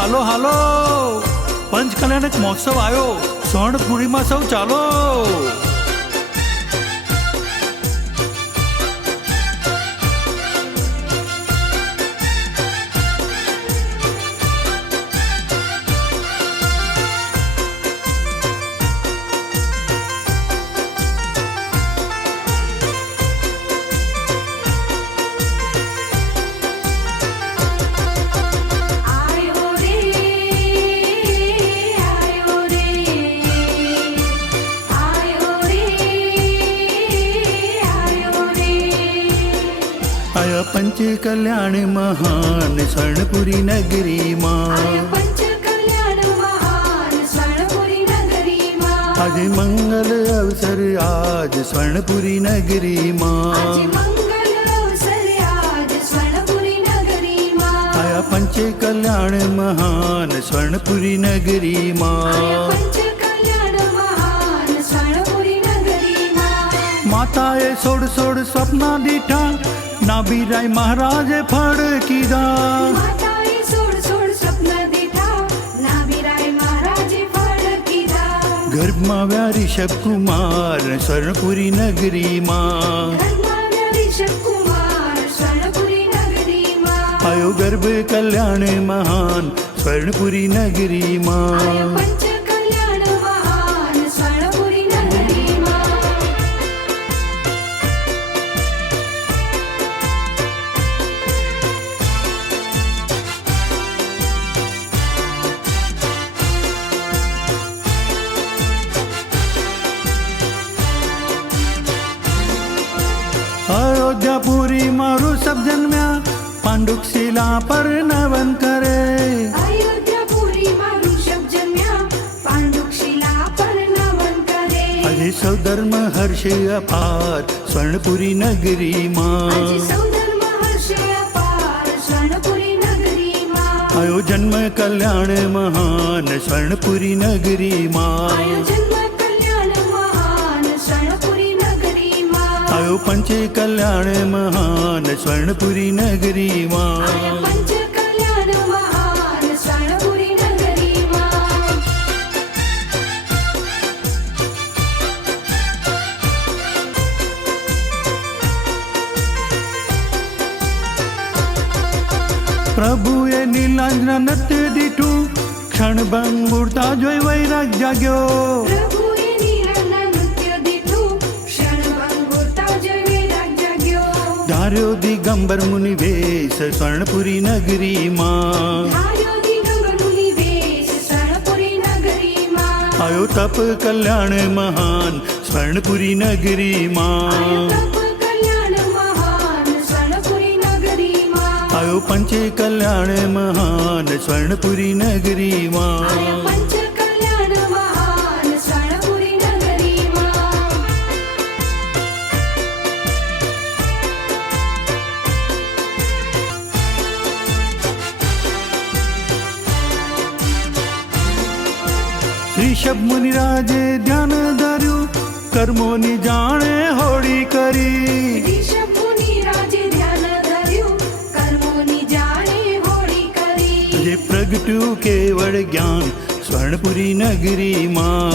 હાલો હાલો, પંચકલ્યાણક મહોત્સવ આવ્યો, સ્વર્ણપુરીમાં સૌ ચાલો. आया पंच कल्याण महान स्वर्णपुरी नगरी माँ, आज मंगल अवसर आज स्वर्णपुरी नगरी माँ, आया पंच कल्याण महान स्वर्णपुरी नगरी माँ. माताए सोड सोड स्वप्ना दीठा, नाभीराय महाराजे फळ कीधा, गर्भમાં વ્યા ऋषभ कुमार स्वर्णपुरी नगरी माँ, आयो गर्भ कल्याण महान स्वर्णपुरी नगरी माँ. अयोध्यापुरी मारू सब जन्म्या, पांडुक शिला पर नवन करे, अजय सौधर्म हर्ष अपार स्वर्णपुरी नगरी माँ, आयो जन्म कल्याण महान स्वर्णपुरी नगरी माँ, आयो पंच कल्याण महान स्वर्णपुरी नगरी माँ. प्रभुए नीलांजना नृत्य दीठू, क्षणभंग मूर्ता जोई वैराग जाग्यो, धार्यो दिगंबर मुनि वेश स्वर्णपुरी नगरी माँ, आयो तप कल्याण महान स्वर्णपुरी नगरी माँ, आयो पंच कल्याण महान स्वर्णपुरी नगरी माँ. ऋषभ मुनिराजे ध्यान धर्यु, कर्मोनी जाने होड़ी करी, जे प्रगट्यु केवल ज्ञान स्वर्णपुरी नगरी माँ,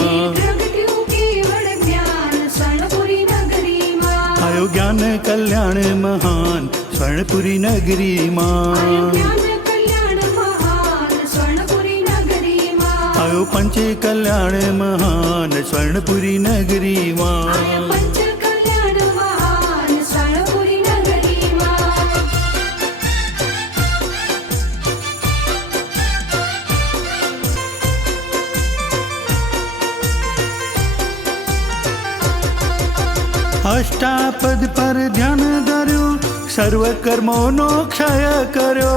आयो ज्ञान कल्याण महान स्वर्णपुरी नगरी माँ, आयो पंच कल्याण महान स्वर्णपुरी नगरी माँ. अष्टापद पर ध्यान धर्यो, सर्व कर्मो नो क्षय कर्यो,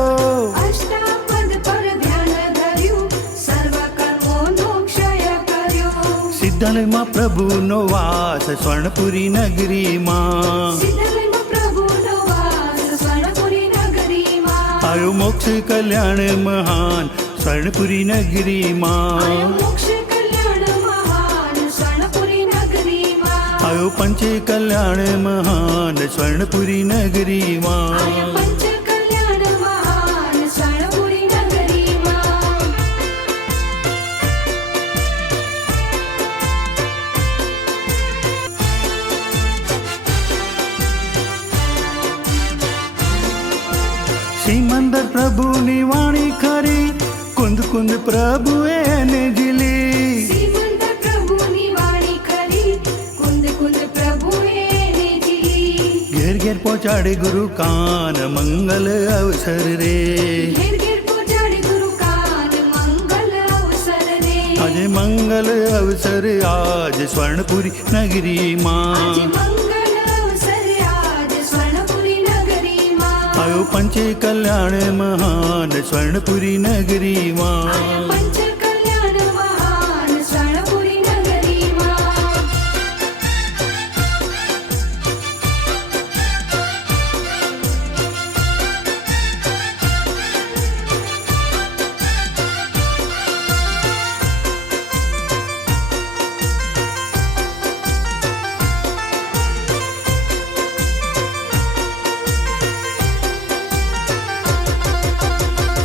सिद्धल माँ प्रभु नो वास स्वर्णपुरी नगरी माँ, आयो मोक्ष कल्याण महान स्वर्णपुरी नगरी माँ, आयो पंच कल्याण महान स्वर्णपुरी नगरी माँ. સિમંદર પ્રભુની વાણી ખરી, કુંદ કુંદ પ્રભુએ એને ઝીલી. શ્રીમંત પ્રભુની વાણી ખરી, કુંદ કુંદ પ્રભુએ એને ઝીલી. ઘેર ઘેર પહોંચાડે ગુરુ કાન મંગલ અવસર રે. ઘેર ઘેર પહોંચાડે ગુરુ કાન મંગલ અવસર રે. આજે મંગલ અવસર આજ સ્વર્ણપુરી આજે નગરીમાં. મંગલ અવસર આજ સ્વર્ણપુરી નગરીમાં. આયો પંચે કલ્યાણ મહાન સ્વર્ણપુરી નગરીમાં. આયા પંચ કલ્યાણ મહાન સ્વર્ણપુરી નગરીમાં.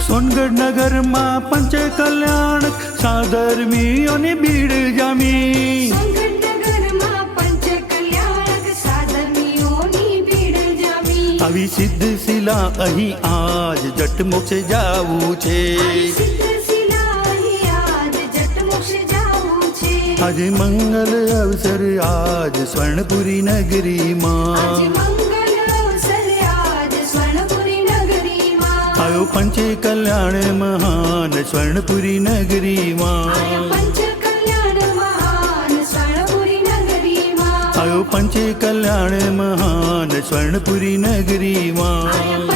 સોનગઢ નગરમાં પંચે કલ્યાણ સાધર્મીઓની ભીડ જામી. સોનગઢ નગરમાં પંચ કલ્યાણક સાધર્મીઓની ભીડ જામી. આવી સિદ્ધ શિલા અહીં આજ જટ મોક્ષે જાવું છે. આવી સિદ્ધ શિલા અહીં આજ જટ મોક્ષે જાવું છે. આજે મંગલ અવસર આજ સ્વર્ણપુરી આજે નગરીમાં. મંગલ અવસર આજ સ્વર્ણપુરી નગરીમાં. આયો પંચે કલ્યાણ મહાન સ્વર્ણપુરી નગરીમાં. આયા પંચ કલ્યાણ મહાન સ્વર્ણપુરી નગરીમાં. આયો પંચે કલ્યાણ મહાન સ્વર્ણપુરી નગરીમાં. આયો પંચે કલ્યાણ મહાન સ્વર્ણપુરી નગરીમાં. આયા